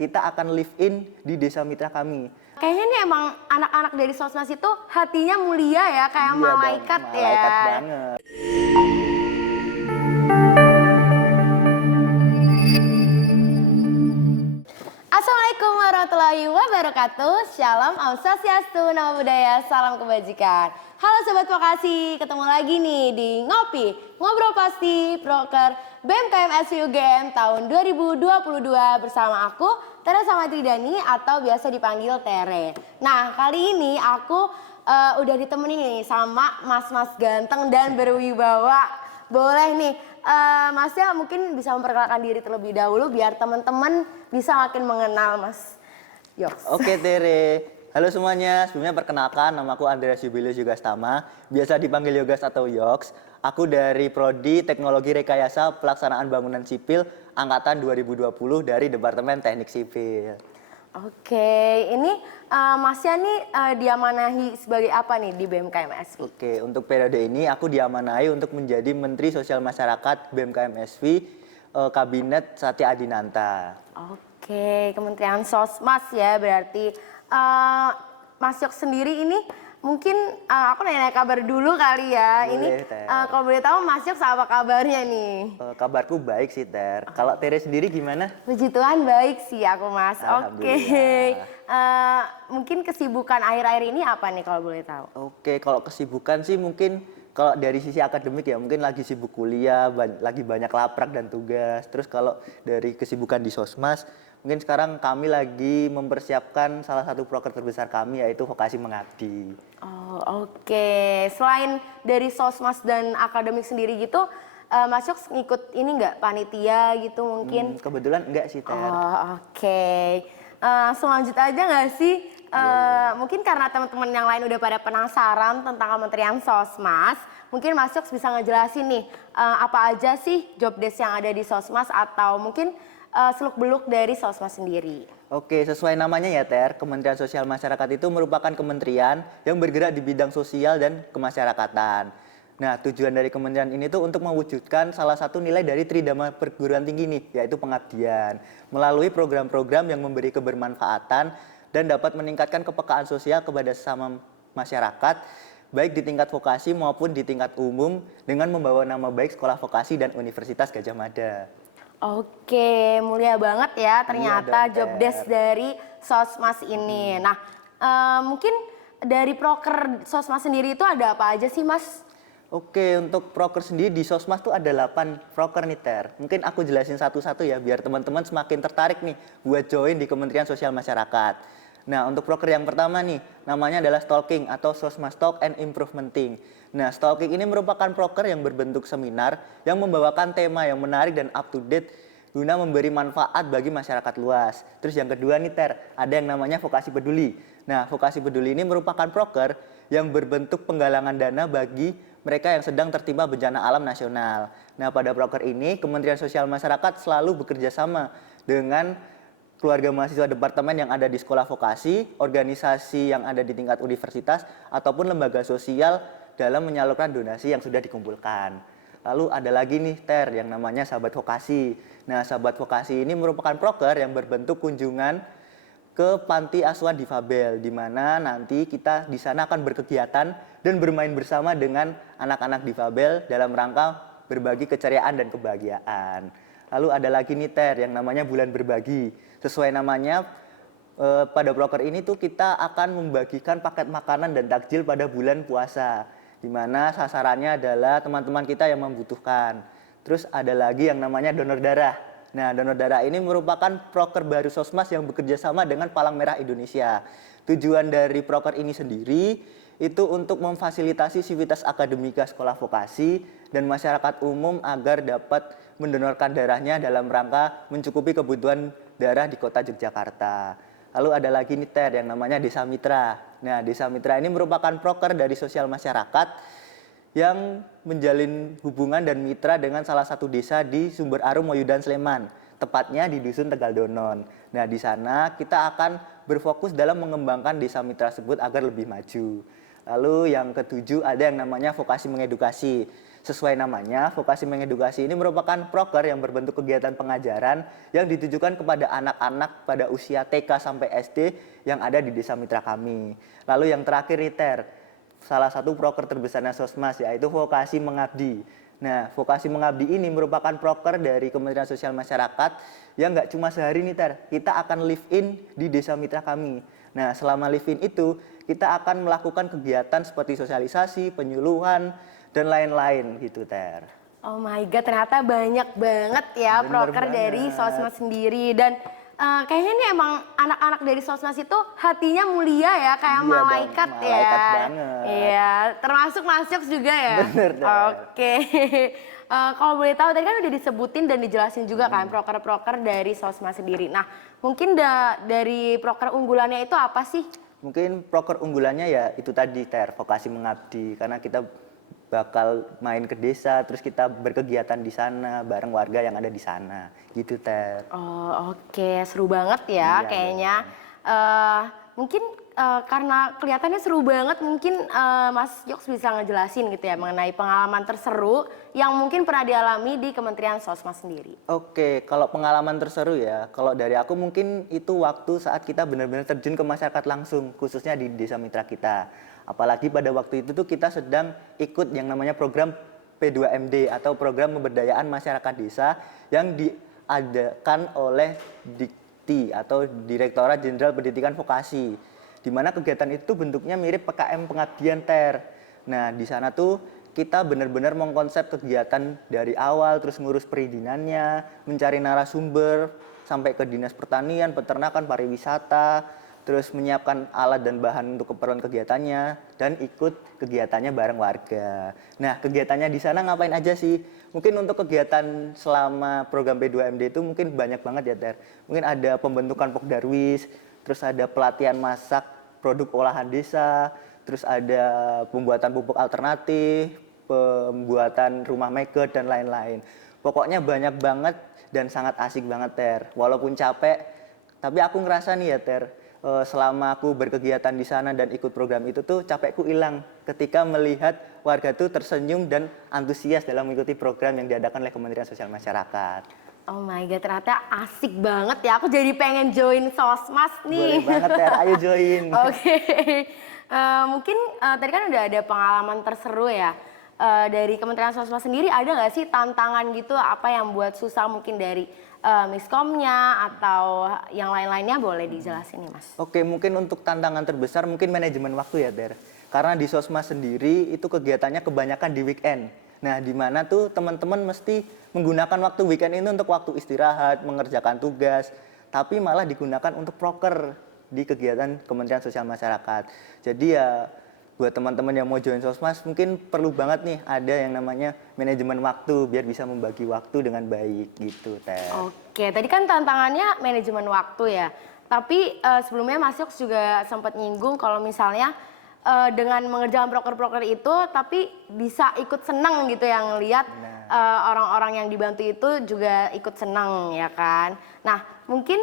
kita akan live in di desa mitra kami. Kayaknya nih emang anak-anak dari Sosmas itu hatinya mulia ya, kayak Iya malaikat dong, ya. malaikat banget. Assalamualaikum warahmatullahi wabarakatuh. Shalom, Om Swastiastu, Namo Buddhaya, salam kebajikan. Halo Sobat Vokasi, ketemu lagi nih di Ngopi, Ngobrol Pasti, Proker BMKM SVUGM tahun 2022 bersama aku, Tere Samadridani atau biasa dipanggil Tere. Nah, kali ini aku udah ditemenin nih sama mas-mas ganteng dan berwibawa. Boleh nih, Masnya mungkin bisa memperkenalkan diri terlebih dahulu biar teman-teman bisa makin mengenal Mas Yoks. Oke Tere, halo semuanya. Sebelumnya perkenalkan, nama aku Andreas Jubilius Yogastama, biasa dipanggil Yogas atau Yoks. Aku dari Prodi Teknologi Rekayasa Pelaksanaan Bangunan Sipil Angkatan 2020 dari Departemen Teknik Sipil. Oke, ini Masnya nih diamanahi sebagai apa nih di BMKM SVI? Oke, untuk periode ini aku diamanahi untuk menjadi Menteri Sosial Masyarakat BMKM SVI Kabinet Satya Adinata. Oke, Kementerian Sosmas ya berarti. Mas Yoks sendiri ini mungkin aku nanya kabar dulu kali ya. Boleh, Ini Ter. kalau boleh tahu Mas Yoks apa kabarnya nih? Kabarku baik sih Ter. Kalau Tere sendiri gimana? Puji Tuhan baik sih aku Mas. Oke. Alhamdulillah. Mungkin kesibukan akhir-akhir ini apa nih kalau boleh tahu? Oke, kalau kesibukan sih mungkin kalau dari sisi akademik ya mungkin lagi sibuk kuliah, lagi banyak laprak dan tugas. Terus kalau dari kesibukan di Sosmas, mungkin sekarang kami lagi mempersiapkan salah satu proker terbesar kami yaitu Vokasi Mengabdi. Oh, oke. Selain dari Sosmas dan akademik sendiri gitu, Mas Yoks ngikut ini nggak panitia gitu mungkin? Kebetulan enggak sih Ter. Oh, oke. Langsung lanjut aja nggak sih? Mungkin karena teman-teman yang lain udah pada penasaran tentang Kementerian Sosmas, mungkin Mas Yoks bisa ngejelasin nih apa aja sih job desk yang ada di Sosmas atau mungkin seluk-beluk dari Sosmas sendiri. Oke, sesuai namanya ya Ter, Kementerian Sosial Masyarakat itu merupakan kementerian yang bergerak di bidang sosial dan kemasyarakatan. Nah, tujuan dari kementerian ini tuh untuk mewujudkan salah satu nilai dari Tridharma perguruan tinggi nih, yaitu pengabdian. Melalui program-program yang memberi kebermanfaatan dan dapat meningkatkan kepekaan sosial kepada sesama masyarakat, baik di tingkat vokasi maupun di tingkat umum dengan membawa nama baik Sekolah Vokasi dan Universitas Gadjah Mada. Oke, mulia banget ya ternyata Iya dong, job desk dari Sosmas ini. Nah, mungkin dari proker Sosmas sendiri itu ada apa aja sih Mas? Oke, untuk proker sendiri di Sosmas tuh ada 8 proker nih Ter. Mungkin aku jelasin satu-satu ya biar teman-teman semakin tertarik nih buat join di Kementerian Sosial Masyarakat. Nah, untuk proker yang pertama nih namanya adalah Stalking atau Sosmas Talk and Improvementing. Nah, Stalking ini merupakan proker yang berbentuk seminar yang membawakan tema yang menarik dan up to date guna memberi manfaat bagi masyarakat luas. Terus yang kedua nih Ter, ada yang namanya Vokasi Peduli. Nah, Vokasi Peduli ini merupakan proker yang berbentuk penggalangan dana bagi mereka yang sedang tertimpa bencana alam nasional. Nah, pada proker ini Kementerian Sosial Masyarakat selalu bekerja sama dengan keluarga mahasiswa departemen yang ada di sekolah vokasi, organisasi yang ada di tingkat universitas, ataupun lembaga sosial dalam menyalurkan donasi yang sudah dikumpulkan. Lalu ada lagi nih Ter yang namanya Sahabat Vokasi. Nah, Sahabat Vokasi ini merupakan proker yang berbentuk kunjungan ke panti asuhan difabel, di mana nanti kita di sana akan berkegiatan dan bermain bersama dengan anak-anak difabel dalam rangka berbagi keceriaan dan kebahagiaan. Lalu ada lagi nih Ter yang namanya Bulan Berbagi. Sesuai namanya, pada proker ini tuh kita akan membagikan paket makanan dan takjil pada bulan puasa, di mana sasarannya adalah teman-teman kita yang membutuhkan. Terus ada lagi yang namanya donor darah. Nah, donor darah ini merupakan proker baru Sosmas yang bekerja sama dengan Palang Merah Indonesia. Tujuan dari proker ini sendiri itu untuk memfasilitasi sivitas akademika sekolah vokasi dan masyarakat umum agar dapat mendonorkan darahnya dalam rangka mencukupi kebutuhan darah di kota Yogyakarta. Lalu ada lagi nih Ter yang namanya Desa Mitra. Nah, Desa Mitra ini merupakan proker dari sosial masyarakat yang menjalin hubungan dan mitra dengan salah satu desa di Sumber Arum, Moyudan, Sleman. Tepatnya di Dusun Tegal Donon. Nah, di sana kita akan berfokus dalam mengembangkan desa mitra tersebut agar lebih maju. Lalu yang ketujuh ada yang namanya Vokasi Mengedukasi. Sesuai namanya, vokasi mengedukasi ini merupakan proker yang berbentuk kegiatan pengajaran yang ditujukan kepada anak-anak pada usia TK sampai SD yang ada di desa mitra kami. Lalu yang terakhir nih Ter, salah satu proker terbesarnya Sosmas yaitu vokasi mengabdi. Nah, vokasi mengabdi ini merupakan proker dari Kementerian Sosial Masyarakat yang nggak cuma sehari nih Ter, kita akan live in di desa mitra kami. Nah, selama live in itu kita akan melakukan kegiatan seperti sosialisasi, penyuluhan, dan lain-lain gitu Ter. Oh my God, ternyata banyak banget ya Bener proker banget. dari Sosmas sendiri. Dan kayaknya ini emang anak-anak dari Sosmas itu hatinya mulia ya, kayak Iya dong, malaikat ya. malaikat banget. Iya, termasuk Mas Yoks juga ya. Bener, Ter. Oke. Kalau boleh tahu tadi kan udah disebutin dan dijelasin juga kan proker-proker dari Sosmas sendiri. Nah, mungkin dari proker unggulannya itu apa sih? Mungkin proker unggulannya ya itu tadi Ter, vokasi mengabdi, karena kita bakal main ke desa, terus kita berkegiatan di sana bareng warga yang ada di sana, gitu Ter. Oh oke, seru banget ya Iya kayaknya. Mungkin karena kelihatannya seru banget, mungkin Mas Yoks bisa ngejelasin gitu ya mengenai pengalaman terseru yang mungkin pernah dialami di Kementerian Sosmas sendiri. Oke, kalau pengalaman terseru ya, kalau dari aku mungkin itu waktu saat kita benar-benar terjun ke masyarakat langsung, khususnya di desa mitra kita. Apalagi pada waktu itu tuh kita sedang ikut yang namanya program P2MD atau program pemberdayaan masyarakat desa yang diadakan oleh Dikti atau Direktorat Jenderal Pendidikan Vokasi. Di mana kegiatan itu bentuknya mirip PKM pengabdian Ter. Nah, di sana tuh kita benar-benar mengkonsep kegiatan dari awal, terus ngurus perizinannya, mencari narasumber, sampai ke dinas pertanian, peternakan, pariwisata, terus menyiapkan alat dan bahan untuk keperluan kegiatannya, dan ikut kegiatannya bareng warga. Nah, kegiatannya di sana ngapain aja sih? Mungkin untuk kegiatan selama program P2MD itu mungkin banyak banget ya Ter. Mungkin ada pembentukan Pokdarwis, terus ada pelatihan masak produk olahan desa, terus ada pembuatan pupuk alternatif, pembuatan rumah maker, dan lain-lain. Pokoknya banyak banget dan sangat asik banget Ter. Walaupun capek, tapi aku ngerasa nih ya Ter, selama aku berkegiatan di sana dan ikut program itu tuh capekku hilang ketika melihat warga tuh tersenyum dan antusias dalam mengikuti program yang diadakan oleh Kementerian Sosial Masyarakat. Oh my God, ternyata asik banget ya. Aku jadi pengen join Sosmas nih. Boleh banget Ter, ayo join. Oke. Mungkin tadi kan udah ada pengalaman terseru ya. Dari Kementerian Sosmas sendiri ada nggak sih tantangan gitu apa yang buat susah mungkin dari miskomnya atau yang lain-lainnya boleh dijelasin nih Mas. Oke, mungkin untuk tantangan terbesar mungkin manajemen waktu ya Ter. Karena di Sosmas sendiri itu kegiatannya kebanyakan di weekend. Nah, di mana tuh teman-teman mesti menggunakan waktu weekend ini untuk waktu istirahat, mengerjakan tugas, tapi malah digunakan untuk proker di kegiatan Kementerian Sosial Masyarakat. Jadi ya buat teman-teman yang mau join Sosmas mungkin perlu banget nih ada yang namanya manajemen waktu biar bisa membagi waktu dengan baik gitu Teh. Oke, tadi kan tantangannya manajemen waktu ya. Tapi sebelumnya Mas Yoks juga sempat nyinggung kalau misalnya dengan mengerjakan proker-proker itu tapi bisa ikut senang gitu yang lihat orang-orang yang dibantu itu juga ikut senang ya kan. Nah mungkin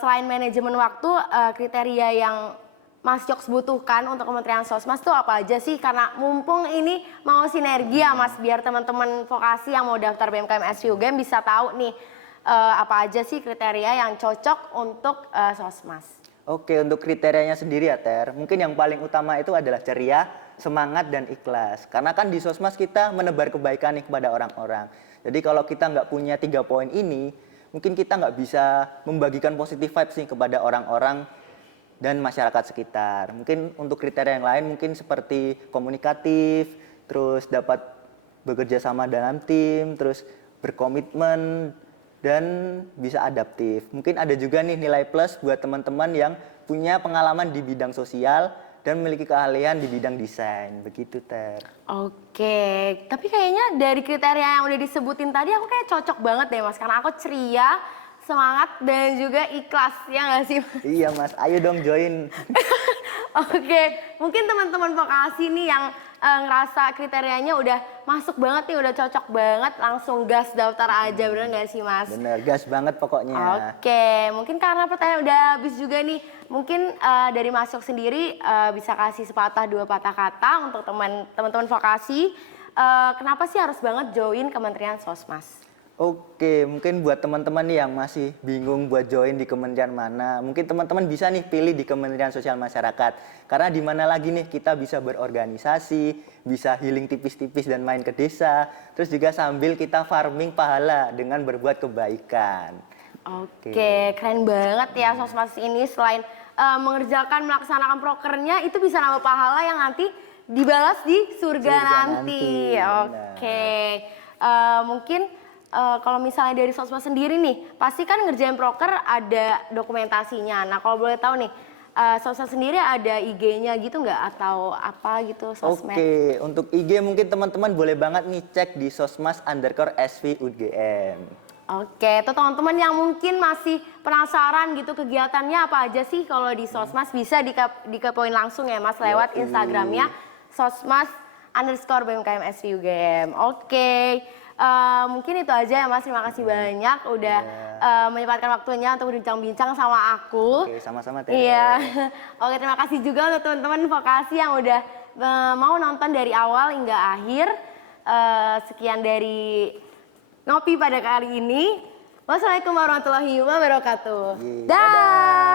selain manajemen waktu kriteria yang Mas Yoks butuhkan untuk Kementerian Sosmas tuh apa aja sih? Karena mumpung ini mau sinergi ya Mas, biar teman-teman vokasi yang mau daftar BMKM SVUGM bisa tahu nih apa aja sih kriteria yang cocok untuk Sosmas. Oke, untuk kriterianya sendiri ya Ter, mungkin yang paling utama itu adalah ceria, semangat, dan ikhlas. Karena kan di Sosmas kita menebar kebaikan nih kepada orang-orang. Jadi kalau kita nggak punya 3 poin ini, mungkin kita nggak bisa membagikan positive vibes nih kepada orang-orang dan masyarakat sekitar. Mungkin untuk kriteria yang lain mungkin seperti komunikatif, terus dapat bekerja sama dalam tim, terus berkomitmen, dan bisa adaptif. Mungkin ada juga nih nilai plus buat teman-teman yang punya pengalaman di bidang sosial dan memiliki keahlian di bidang desain. Begitu Ter. Oke, tapi kayaknya dari kriteria yang udah disebutin tadi aku kayak cocok banget deh Mas. Karena aku ceria, semangat, dan juga ikhlas, ya nggak sih Mas? Iya Mas, ayo dong join. Oke, mungkin teman-teman vokasi nih yang ngerasa kriterianya udah masuk banget nih, udah cocok banget, langsung gas daftar aja, bener nggak sih Mas? Bener, gas banget pokoknya. Oke, mungkin karena pertanyaan udah habis juga nih, mungkin dari Mas Yoks sendiri bisa kasih sepatah 2 patah kata untuk teman-teman vokasi kenapa sih harus banget join Kementerian Sosmas? Oke, mungkin buat teman-teman nih yang masih bingung buat join di kementerian mana, mungkin teman-teman bisa nih pilih di Kementerian Sosial Masyarakat. Karena di mana lagi nih kita bisa berorganisasi, bisa healing tipis-tipis dan main ke desa, terus juga sambil kita farming pahala dengan berbuat kebaikan. Oke, keren banget ya Sosmas ini selain melaksanakan prokernya itu bisa nambah pahala yang nanti dibalas di surga Surga nanti. nanti, Oke, mungkin kalau misalnya dari Sosmas sendiri nih, pasti kan ngerjain proker ada dokumentasinya. Nah kalau boleh tahu nih, Sosmas sendiri ada IG-nya gitu nggak atau apa gitu sosmed? Oke, untuk IG mungkin teman-teman boleh banget nih cek di sosmas_SV_UGM. Oke, tuh teman-teman yang mungkin masih penasaran gitu kegiatannya apa aja sih kalau di Sosmas bisa dikepoin langsung ya Mas lewat Instagramnya sosmas_BMKM SV UGM. Oke, mungkin itu aja ya Mas, terima kasih banyak udah menyempatkan waktunya untuk berbincang-bincang sama aku. Oke, sama-sama Tere. Iya, oke terima kasih juga untuk teman-teman vokasi yang udah mau nonton dari awal hingga akhir. Sekian dari Ngopi pada kali ini. Wassalamualaikum warahmatullahi wabarakatuh. Dadah. Dah.